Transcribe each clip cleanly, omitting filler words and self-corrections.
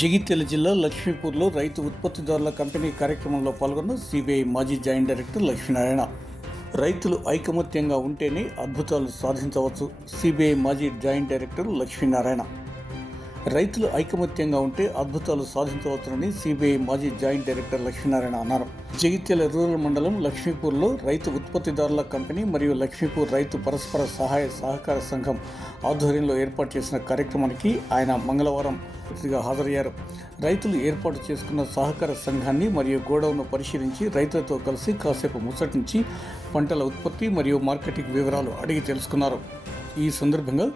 జగిత్యాల జిల్లా లక్ష్మీపూర్లో రైతు ఉత్పత్తిదారుల కంపెనీ కార్యక్రమంలో పాల్గొన్న సిబిఐ మాజీ జాయింట్ డైరెక్టర్ లక్ష్మీనారాయణ. రైతులు ఐకమత్యంగా ఉంటేనే అద్భుతాలు సాధించవచ్చు. సిబిఐ మాజీ జాయింట్ డైరెక్టర్ లక్ష్మీనారాయణ. రైతులు ఐకమత్యంగా ఉంటే అద్భుతాలు సాధించవచ్చునని సిబిఐ మాజీ జాయింట్ డైరెక్టర్ లక్ష్మీనారాయణ అన్నారు. జగిత్యాల రూరల్ మండలం లక్ష్మీపూర్లో రైతు ఉత్పత్తిదారుల కంపెనీ మరియు లక్ష్మీపూర్ రైతు పరస్పర సహాయ సహకార సంఘం ఆధ్వర్యంలో ఏర్పాటు చేసిన కార్యక్రమానికి ఆయన మంగళవారం అతిథిగా హాజరయ్యారు. రైతులు ఏర్పాటు చేసుకున్న సహకార సంఘాన్ని మరియు గోడౌన్ను పరిశీలించి రైతులతో కలిసి కాసేపు ముచ్చటించి పంటల ఉత్పత్తి మరియు మార్కెటింగ్ వివరాలు అడిగి తెలుసుకున్నారు. ఈ సందర్భంగా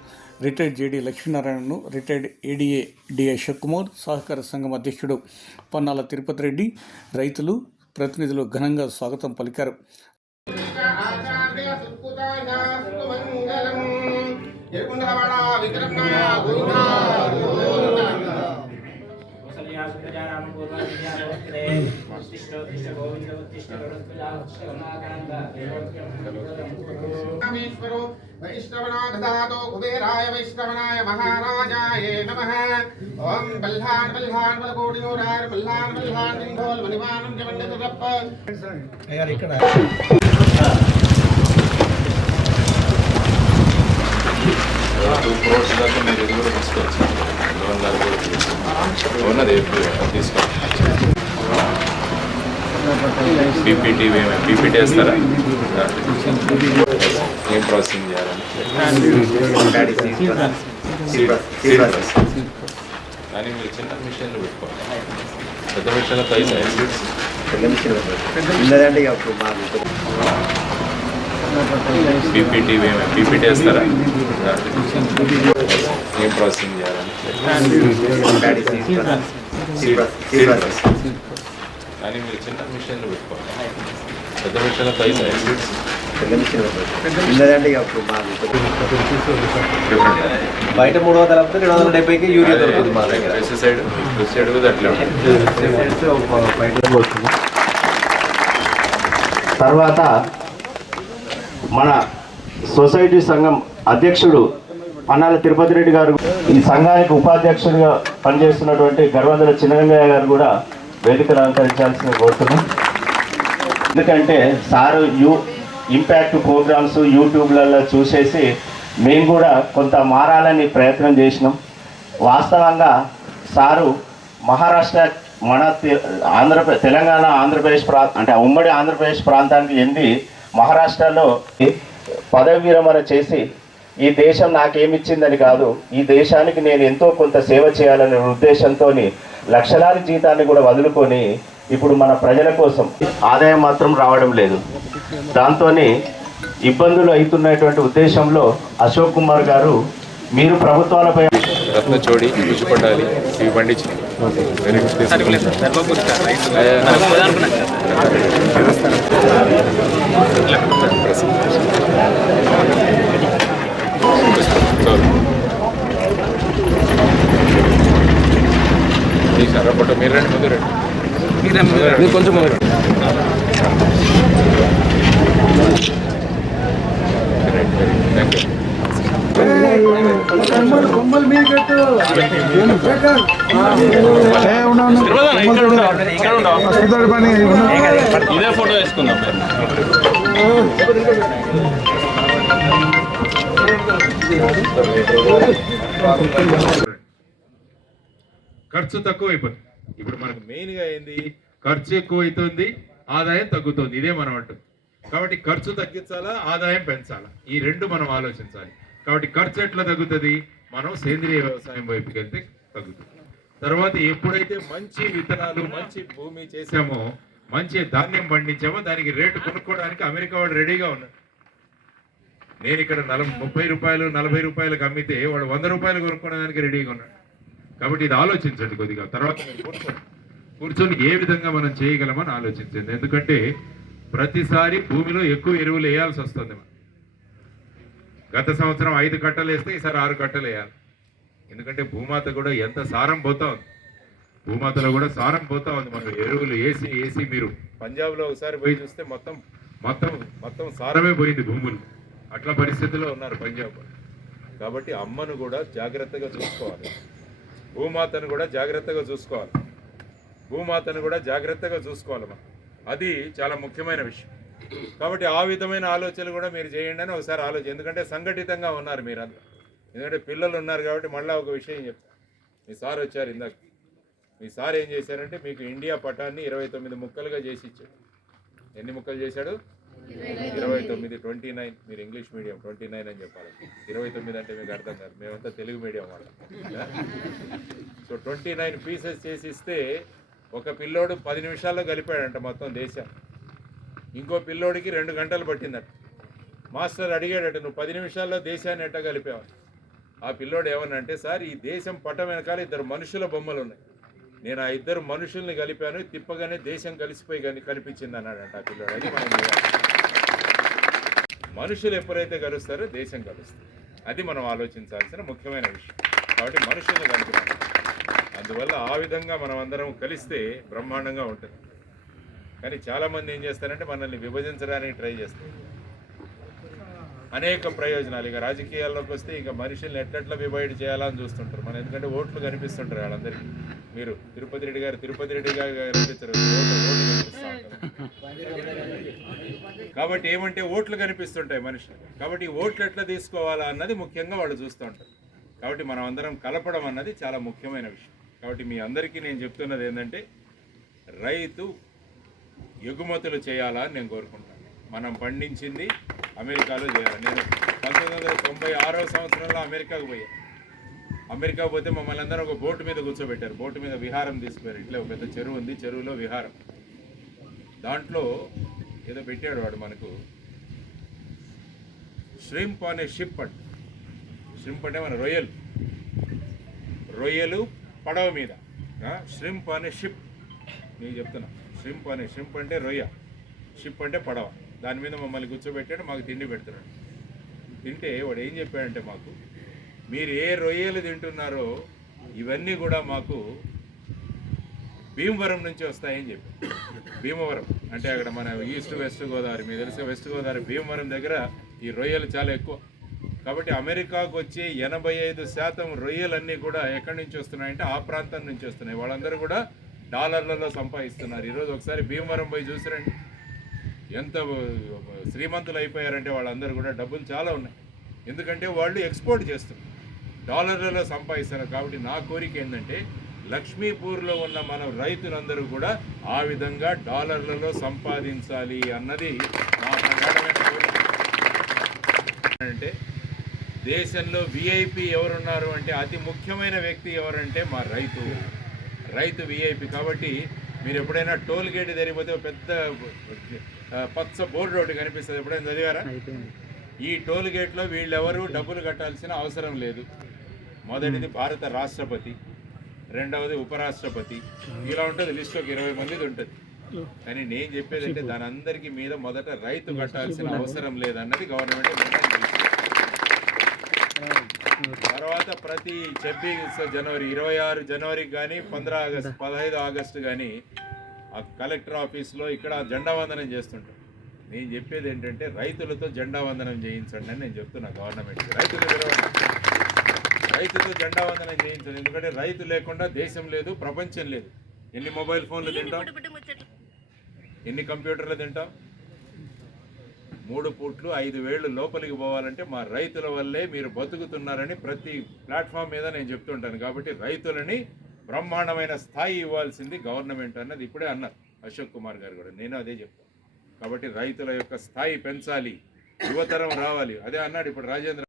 రిటైర్డ్ జేడీ లక్ష్మీనారాయణను రిటైర్డ్ ఏడీఏ డిఐ శివకుమార్, సహకార సంఘం అధ్యక్షుడు పన్నాల తిరుపతి రెడ్డి, రైతులు ప్రతినిధులు ఘనంగా స్వాగతం పలికారు. वैष्णवनाथदातो कुबेराय वैष्णवनाय महाराजाय नमः। ओम बल्हान बल्हान बलकोटिनोराय बल्हान बल्हान निंधोल मणिमानं जवन्नतरप्प यार ఇక్కడ టూ క్రోర్స్ దాకా మీరు ఇది కూడా తీసుకోవచ్చు. లోన్ దాకా కూడా తీసుకోవచ్చు. ఉన్నది తీసుకోవచ్చు. పీపీటీ వేస్తారా? ఏం ప్రాసెసింగ్ చేయాలని కానీ మీరు చిన్న మిషన్లు పెట్టుకోవాలి. పెద్ద మిషన్లతో అయితే పీపీటీ వేస్తారా? ఏం ప్రాసెసింగ్ చేయాలని కానీ మీరు చిన్న మిషన్లు పెట్టుకోవాలి. పెద్ద మిషన్లతో అయితే బయట 300 270కి యూరియా దొరుకుతుంది మా దగ్గర. పెస్టిసైడ్ కూడా అట్లా తర్వాత మన సొసైటీ సంఘం అధ్యక్షుడు పన్నాల తిరుపతి రెడ్డి గారు, ఈ సంఘానికి ఉపాధ్యక్షుడిగా పనిచేస్తున్నటువంటి గర్వంధర చిన్నగంగయ్య గారు కూడా వేదికను అలంకరించాల్సిన కోరుతున్నాం. ఎందుకంటే సారు ఇంపాక్ట్ ప్రోగ్రామ్స్ యూట్యూబ్లలో చూసేసి మేము కూడా కొంత మారాలని ప్రయత్నం చేసినాం. వాస్తవంగా సారు మహారాష్ట్ర మన తెలంగాణ ఆంధ్రప్రదేశ్ అంటే ఉమ్మడి ఆంధ్రప్రదేశ్ ప్రాంతానికి చెంది మహారాష్ట్రలో పదవి విరమణ చేసి ఈ దేశం నాకేమిచ్చిందని కాదు, ఈ దేశానికి నేను ఎంతో కొంత సేవ చేయాలనే ఉద్దేశంతో లక్షలాది జీతాన్ని కూడా వదులుకొని ఇప్పుడు మన ప్రజల కోసం ఆదాయం మాత్రం రావడం లేదు. దాంతో ఇబ్బందులు అవుతున్నటువంటి ఉద్దేశంలో అశోక్ కుమార్ గారు మీరు ప్రభుత్వాలపై రత్నచోడి రుచిపడాలి ఇవి పండించి ఫోటో మీరు రండి, ముందు రండి, కొంచెం ముందు రండి. Thank you. ఇదే ఫోటో వేసుకుందాం. ఖర్చు తక్కువ అయిపోతుంది. ఇప్పుడు మనకు మెయిన్గా ఏంది, ఖర్చు ఎక్కువ అవుతుంది, ఆదాయం తగ్గుతుంది. ఇదే మనం అంటుంది. కాబట్టి ఖర్చు తగ్గించాలా, ఆదాయం పెంచాలా, ఈ రెండు మనం ఆలోచించాలి. కాబట్టి ఖర్చు ఎట్లా తగ్గుతుంది, మనం సేంద్రియ వ్యవసాయం వైపుకి వెళ్తే తగ్గుతుంది. తర్వాత ఎప్పుడైతే మంచి విత్తనాలు మంచి భూమి చేసామో, మంచి ధాన్యం పండించామో, దానికి రేటు కొనుక్కోవడానికి అమెరికా వాడు రెడీగా ఉన్నాడు. నేను ఇక్కడ 30 రూపాయలు 40 రూపాయలకు అమ్మితే వాడు 100 రూపాయలు కొనుక్కోవడానికి రెడీగా ఉన్నాడు. కాబట్టి ఇది ఆలోచించండి కొద్దిగా. తర్వాత కూర్చొని ఏ విధంగా మనం చేయగలమని ఆలోచించండి. ఎందుకంటే ప్రతిసారి భూమిలో ఎక్కువ ఎరువులు వేయాల్సి వస్తుంది. గత సంవత్సరం 5 కట్టలు వేస్తే ఈసారి 6 కట్టలు వేయాలి. ఎందుకంటే భూమాత కూడా ఎంత సారం పోతా ఉంది, భూమాతలో కూడా సారం పోతా ఉంది. మనం ఎరువులు వేసి మీరు పంజాబ్లో ఒకసారి పోయి చూస్తే మొత్తం సారమే పోయింది భూములు. అట్లా పరిస్థితుల్లో ఉన్నారు పంజాబ్. కాబట్టి అమ్మను కూడా జాగ్రత్తగా చూసుకోవాలి. భూమాతను కూడా జాగ్రత్తగా చూసుకోవాలి. భూమాతను కూడా జాగ్రత్తగా చూసుకోవాలి మనం. అది చాలా ముఖ్యమైన విషయం. కాబట్టి ఆ విధమైన ఆలోచనలు కూడా మీరు చేయండి అని ఒకసారి ఆలోచన. ఎందుకంటే సంఘటితంగా ఉన్నారు మీరంతా. ఎందుకంటే పిల్లలు ఉన్నారు కాబట్టి మళ్ళీ ఒక విషయం చెప్తాను. మీ సార్ వచ్చారు ఇందాక. మీ సార్ ఏం చేశారంటే మీకు ఇండియా పటాన్ని 29 ముక్కలుగా చేసి ఇచ్చాడు. ఎన్ని ముక్కలు చేశాడు? 29. 29. మీరు ఇంగ్లీష్ మీడియం 29 అని చెప్పాలి. 29 అంటే మీకు అర్థం కాదు. మేమంతా తెలుగు మీడియం వాళ్ళం. సో 29 పీసెస్ చేసి ఇస్తే ఒక పిల్లోడు 10 నిమిషాల్లో కలిపాడంట మొత్తం దేశాన్ని. ఇంకో పిల్లోడికి 2 గంటలు పట్టిందట. మాస్టర్ అడిగాడట, నువ్వు 10 నిమిషాల్లో దేశాన్ని ఎట్ట కలిపావు? ఆ పిల్లోడు ఏమన్నంటే, సార్ ఈ దేశం పటం వెనకాల 2 మనుషుల బొమ్మలు ఉన్నాయి, నేను ఆ 2 మనుషుల్ని కలిపాను, తిప్పగానే దేశం కలిసిపోయి కానీ కనిపించింది అన్నాడంట ఆ పిల్లోడు. అది మనం మనుషులు ఎప్పుడైతే కలుస్తారో దేశం కలుస్తుంది. అది మనం ఆలోచించాల్సిన ముఖ్యమైన విషయం. కాబట్టి మనుషుల్ని కలుపుతాం. అందువల్ల ఆ విధంగా మనం అందరం కలిస్తే బ్రహ్మాండంగా ఉంటుంది. కానీ చాలామంది ఏం చేస్తారంటే మనల్ని విభజించడానికి ట్రై చేస్తారు. అనేక ప్రయోజనాలు. ఇక రాజకీయాల్లోకి వస్తే ఇక మనుషుల్ని ఎట్లెట్లా డివైడ్ చేయాలని చూస్తుంటారు మనం. ఎందుకంటే ఓట్లు కనిపిస్తుంటారు వాళ్ళందరికీ. మీరు తిరుపతి రెడ్డి గారు కనిపించారు, ఓట్లు కనిపిస్తూ ఉంటారు. కాబట్టి ఏమంటే ఓట్లు కనిపిస్తుంటాయి మనుషులు. కాబట్టి ఈ ఓట్లు ఎట్లా తీసుకోవాలా అన్నది ముఖ్యంగా వాళ్ళు చూస్తూ ఉంటారు. కాబట్టి మనం అందరం కలపడం అన్నది చాలా ముఖ్యమైన విషయం. కాబట్టి మీ అందరికీ నేను చెప్తున్నది ఏంటంటే, రైతు ఎగుమతులు చేయాలా అని నేను కోరుకుంటాను. మనం పండించింది అమెరికాలో చేయాలి. నేను 1996వ సంవత్సరంలో అమెరికాకు పోయాను. అమెరికా పోతే మమ్మల్ని అందరూ ఒక బోటు మీద కూర్చోబెట్టారు. బోటు మీద విహారం తీసుకుపోయారు. ఇట్లా ఒక పెద్ద చెరువు ఉంది, చెరువులో విహారం. దాంట్లో ఏదో పెట్టాడు వాడు మనకు, ష్రింప్ అనే షిప్ అంట. ష్రింప్ అంటే మన రొయ్యలు పడవ మీద. ష్రింప్ అనే షిప్ నేను చెప్తున్నా. ష్రింప్ అంటే రొయ్య, షిప్ అంటే పడవ. దాని మీద మమ్మల్ని కూర్చోబెట్టాడు, మాకు తిండి పెడుతున్నాడు. తింటే వాడు ఏం చెప్పాడంటే, మాకు మీరు ఏ రొయ్యలు తింటున్నారో ఇవన్నీ కూడా మాకు భీమవరం నుంచి వస్తాయని చెప్పి. భీమవరం అంటే అక్కడ మన ఈస్ట్ వెస్ట్ గోదావరి, మీకు తెలిసే వెస్ట్ గోదావరి భీమవరం దగ్గర ఈ రొయ్యలు చాలా ఎక్కువ. కాబట్టి అమెరికాకు వచ్చే 85% రొయ్యలన్నీ కూడా ఎక్కడి నుంచి వస్తున్నాయంటే ఆ ప్రాంతం నుంచి వస్తున్నాయి. వాళ్ళందరూ కూడా డాలర్లలో సంపాదిస్తున్నారు. ఈరోజు ఒకసారి భీమవరం పోయి చూసిరండి, ఎంత శ్రీమంతులు అయిపోయారంటే వాళ్ళందరూ కూడా. డబ్బులు చాలా ఉన్నాయి, ఎందుకంటే వాళ్ళు ఎక్స్పోర్ట్ చేస్తున్నారు, డాలర్లలో సంపాదిస్తున్నారు. కాబట్టి నా కోరిక ఏంటంటే, లక్ష్మీపూర్లో ఉన్న మన రైతులందరూ కూడా ఆ విధంగా డాలర్లలో సంపాదించాలి అన్నది నా ప్రగాఢమైన కోరిక. అంటే దేశంలో విఐపి ఎవరున్నారు అంటే, అతి ముఖ్యమైన వ్యక్తి ఎవరంటే మా రైతు విఐపి. కాబట్టి మీరు ఎప్పుడైనా టోల్ గేట్ జరిగిపోతే పెద్ద పచ్చ బోర్డు ఒకటి కనిపిస్తుంది, ఎప్పుడైనా చదివారా? ఈ టోల్ గేట్లో వీళ్ళెవరూ డబ్బులు కట్టాల్సిన అవసరం లేదు. మొదటిది భారత రాష్ట్రపతి, రెండవది ఉపరాష్ట్రపతి, ఇలా ఉంటుంది. లిస్ట్ ఒక 20 మందిది ఉంటుంది. కానీ నేను చెప్పేది అంటే దాని అందరికీ మీద మొదట రైతు కట్టాల్సిన అవసరం లేదన్నది గవర్నమెంట్. తర్వాత ప్రతి 26 జనవరి, 26 జనవరికి కానీ 15 ఆగస్టు కానీ ఆ కలెక్టర్ ఆఫీస్లో ఇక్కడ జెండా వందనం చేస్తుంటాం. నేను చెప్పేది ఏంటంటే, రైతులతో జెండా వందనం చేయించండి అని నేను చెప్తున్నా గవర్నమెంట్కి. రైతుతో జెండా వందనం చేయించండి. ఎందుకంటే రైతు లేకుండా దేశం లేదు, ప్రపంచం లేదు. ఎన్ని మొబైల్ ఫోన్లు తింటాం, ఎన్ని కంప్యూటర్లు తింటాం? 3 పూట్లు 5 వేళ్ళు లోపలికి పోవాలంటే మా రైతుల వల్లే మీరు బతుకుతున్నారని ప్రతి ప్లాట్ఫామ్ మీద నేను చెప్తుంటాను. కాబట్టి రైతులని బ్రహ్మాండమైన స్థాయి ఇవ్వాల్సింది గవర్నమెంట్ అన్నది ఇప్పుడే అన్నారు అశోక్ కుమార్ గారు కూడా. నేను అదే చెప్తాను. కాబట్టి రైతుల యొక్క స్థాయి పెంచాలి, యువతరం రావాలి. అదే అన్నాడు ఇప్పుడు రాజేంద్ర.